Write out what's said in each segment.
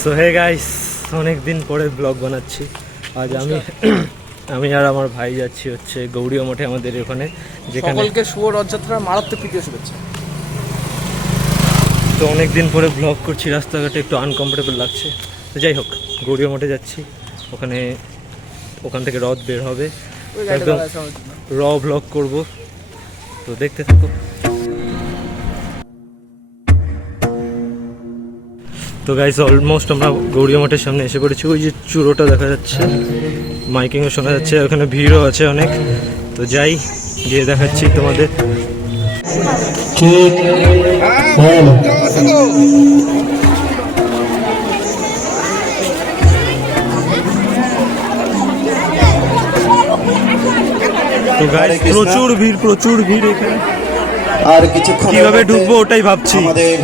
So hey guys অনেক দিন পরে ব্লগ বানাচ্ছি। আজ আমি আমি আর আমার ভাই যাচ্ছি হচ্ছে গৌরীয় মঠে আমাদের ওখানে যেখানে সকলকে শুভ রথযাত্রার মারাত্মক তৃতীয় শুভেচ্ছা। তো অনেক দিন পরে ব্লগ করছি রাস্তাঘাটে একটু আনকমফোর্টেবল লাগছে। তো যাই হোক গৌরীয় মঠে যাচ্ছি। ওখানে ওখান থেকে রথ বের হবে। একদম। র ব্লগ করব। তো দেখতে থাকো। তো গাইস অলমোস্ট আমরা গৌরীয় মঠের সামনে এসে পড়েছি। ওই যে চুরোটা দেখা যাচ্ছে মাইকিংও শোনা যাচ্ছে ওখানে ভিড়ও আছে অনেক। তো যাই গিয়ে দেখাচ্ছি তোমাদের। তো গাইস প্রচুর ভিড় প্রচুর ভিড় এখানে। আর কিছুক্ষণ কীভাবে ঢুকবো ওটাই ভাবছি। আমাদের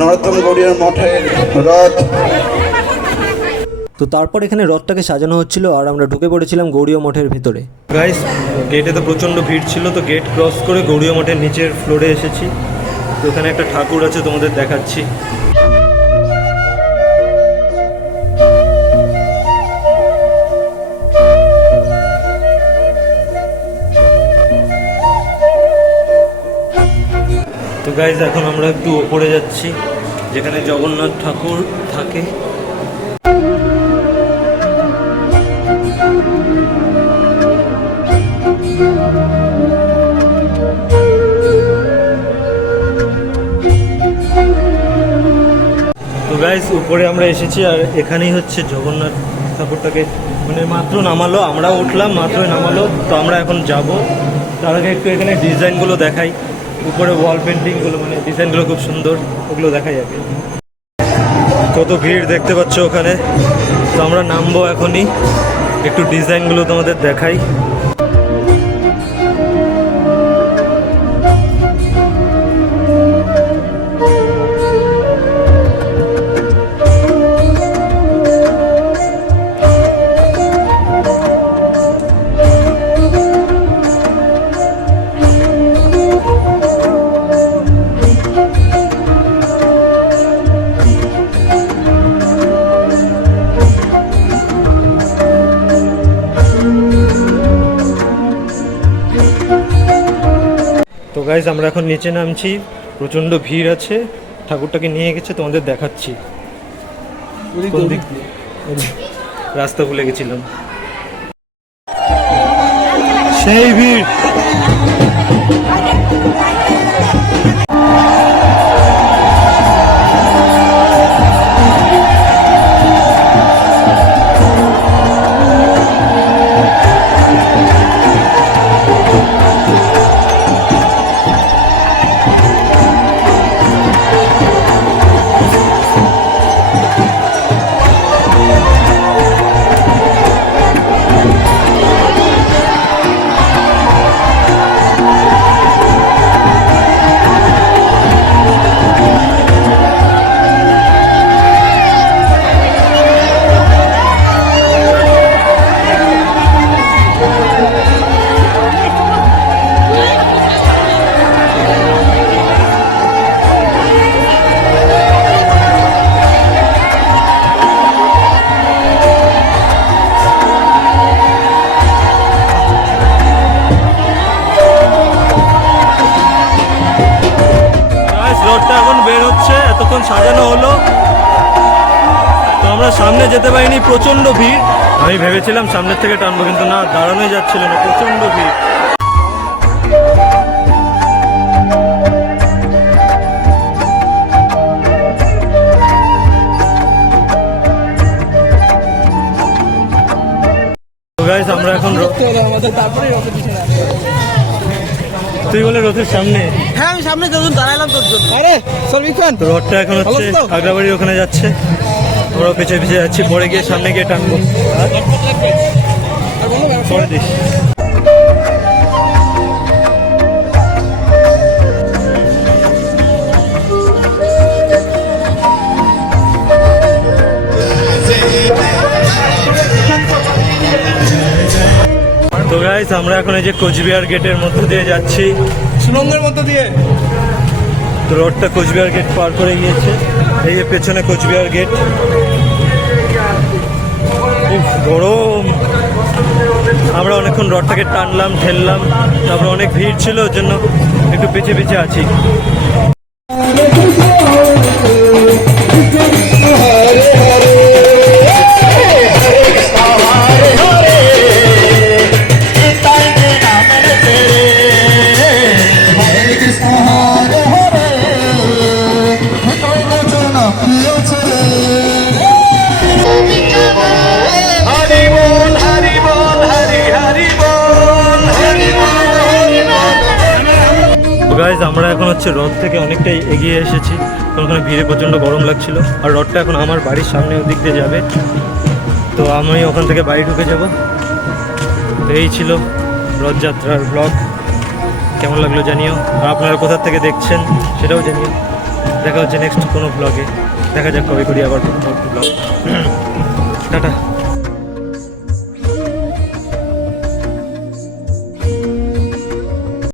নরোত্তম গৌরীর মঠের রথ। তো তারপর এখানে রথটাকে সাজানো হচ্ছিল আর আমরা ঢুকে পড়েছিলাম গৌরীয় মঠের ভিতরে। গাইস গেটে তো প্রচণ্ড ভিড় ছিল তো গেট ক্রস করে গৌরীয় মঠের নিচের ফ্লোরে এসেছি। তো ওখানে একটা ঠাকুর আছে তোমাদের দেখাচ্ছি। গাইজ এখন আমরা একটু ওপরে যাচ্ছি, যেখানে জগন্নাথ ঠাকুর থাকে। তো গাইস উপরে আমরা এসেছি, আর এখানেই হচ্ছে জগন্নাথ ঠাকুরটাকে। মানে মাত্র নামালো আমরা উঠলাম, মাত্রই নামালো, তো আমরা এখন যাব। তার আগে একটু এখানে ডিজাইনগুলো দেখাই। উপরে ওয়াল পেন্টিংগুলো মানে ডিজাইনগুলো খুব সুন্দর, ওগুলো দেখা যাবে। কত ভিড় দেখতে পাচ্ছ ওখানে। তো আমরা নামবো এখনই। একটু ডিজাইনগুলো তোমাদের দেখাই। গাইজ আমরা এখন নিচে নামছি। প্রচণ্ড ভিড় আছে। ঠাকুরটাকে নিয়ে গেছে তোমাদের দেখাচ্ছি। কোন দিক রাস্তা ভুলে গেছিলাম। সেই ভিড়। এতক্ষণ সাজানো হলো। তো আমরা সামনে যেতে পারিনি, প্রচণ্ড ভিড়। আমি ভেবেছিলাম সামনের থেকে টানবো, কিন্তু না, দাঁড়ানোই যাচ্ছিল না, প্রচণ্ড ভিড়। আমরা এখন তুই বলে রথের সামনে। হ্যাঁ আমি সামনে যখন দাঁড়ালাম তোর জন্য আরে সলভিক ফ্যান রথটা এখন হচ্ছে ভালো আগ্রাবাড়ি ওখানে যাচ্ছে। ওরা পিছে পিছে যাচ্ছি পরে গিয়ে সামনে গিয়ে টানবো। পরে দিস। তো গাইস আমরা এখন এই যে কোচবিহার গেটের মধ্যে দিয়ে যাচ্ছি। সুরঙ্গের মধ্যে দিয়ে? তো রথটা কোচবিহার গেট পার করে গিয়েছে। এই যে পেছনে কোচবিহার গেট গরম। আমরা অনেকক্ষণ রথটাকে টানলাম ঠেললাম। তারপরে অনেক ভিড় ছিল ওর জন্য একটু পিছিয়ে পিছিয়ে আছি। হচ্ছে রথ থেকে অনেকটাই এগিয়ে এসেছি। কারণ ওখানে ভিড়ে প্রচণ্ড গরম লাগছিল। আর রথটা এখন আমার বাড়ির সামনে ওদিক দিয়ে যাবে। তো আমি ওখান থেকে বাড়ি ঢুকে যাব। তো এই ছিল রথযাত্রার ব্লগ কেমন লাগল জানিও? আর আপনারা কোথা থেকে দেখছেন সেটাও জানিও। দেখা হচ্ছে নেক্সট কোনো ব্লগে দেখা যাক কবে করি আবার ব্লগ টাটা।